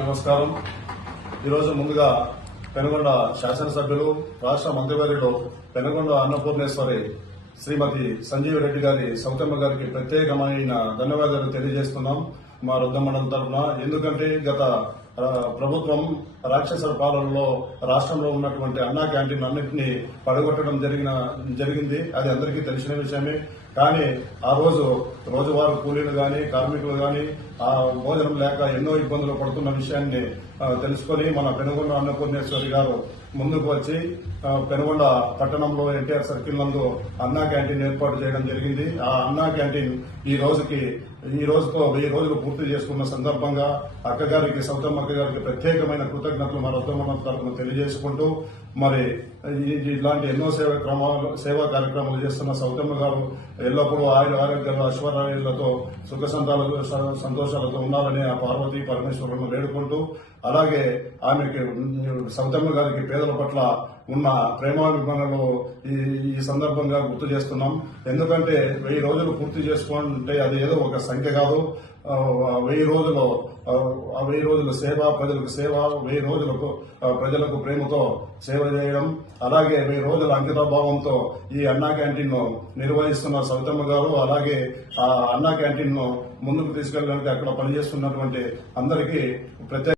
నమస్కారం. ఈరోజు ముందుగా పెనుగొండ శాసనసభ్యులు రాష్ట్ర మంత్రివర్యులు పెనుగొండ అన్నపూర్ణేశ్వరి శ్రీమతి సంజీవ్ రెడ్డి గారి సౌతమ్మ గారికి ప్రత్యేకమైన ధన్యవాదాలు తెలియజేస్తున్నాం మా రుద్ద మండలం తరఫున. ఎందుకంటే గత ప్రభుత్వం రాక్షస పాలనలో రాష్ట్రంలో ఉన్నటువంటి అన్నా క్యాంటీన్ అన్నింటినీ పడగొట్టడం జరిగింది. అది అందరికీ తెలిసిన విషయమే. కానీ ఆ రోజువారీ కూలీలు గాని కార్మికులు గాని ఆ భోజనం లేక ఎన్నో ఇబ్బందులు పడుతున్న విషయాన్ని తెలుసుకుని మన పెనుగొండ అన్నపూర్ణేశ్వరి గారు ముందుకు వచ్చి పెనుగొండ పట్టణంలో ఎన్టీఆర్ సర్కిల్ నందు అన్నా క్యాంటీన్ ఏర్పాటు చేయడం జరిగింది. ఆ అన్నా క్యాంటీన్ ఈ రోజుతో 1000 రోజులు పూర్తి చేసుకున్న సందర్భంగా అక్కగారికి సౌతమ్మ అక్కగారికి ప్రత్యేకమైన కృతజ్ఞతలు మన ఉద్యమం తరఫున తెలియజేసుకుంటూ మరి ఇలాంటి ఎన్నో సేవా కార్యక్రమాలు చేస్తున్న సౌతమ్మ గారు ఎల్లప్పుడూ ఆరోగ్యాలు ఐశ్వర్యాలతో సుఖ సంతోషాలతో ఉండాలని ఆ పార్వతీ పరమేశ్వరులను వేడుకుంటూ, అలాగే ఆమెకి సౌతమ్మ గారికి పేదల పట్ల ఉన్న ప్రేమాభిమానాలు ఈ సందర్భంగా గుర్తు చేస్తున్నాం. ఎందుకంటే 1000 రోజులు పూర్తి చేసుకుంటే అది ఏదో ఒక సంఖ్య కాదు. 1000 రోజుల సేవ, ప్రజలకు సేవ, 1000 రోజులకు ప్రజలకు ప్రేమతో సేవ చేయడం, అలాగే 1000 రోజుల అంకితభావంతో ఈ అన్నా క్యాంటీన్ ను నిర్వహిస్తున్న సౌతమ్మ గారు, అలాగే ఆ అన్నా క్యాంటీన్ ను ముందుకు తీసుకెళ్ళడానికి అక్కడ పనిచేస్తున్నటువంటి అందరికీ ప్రత్యేక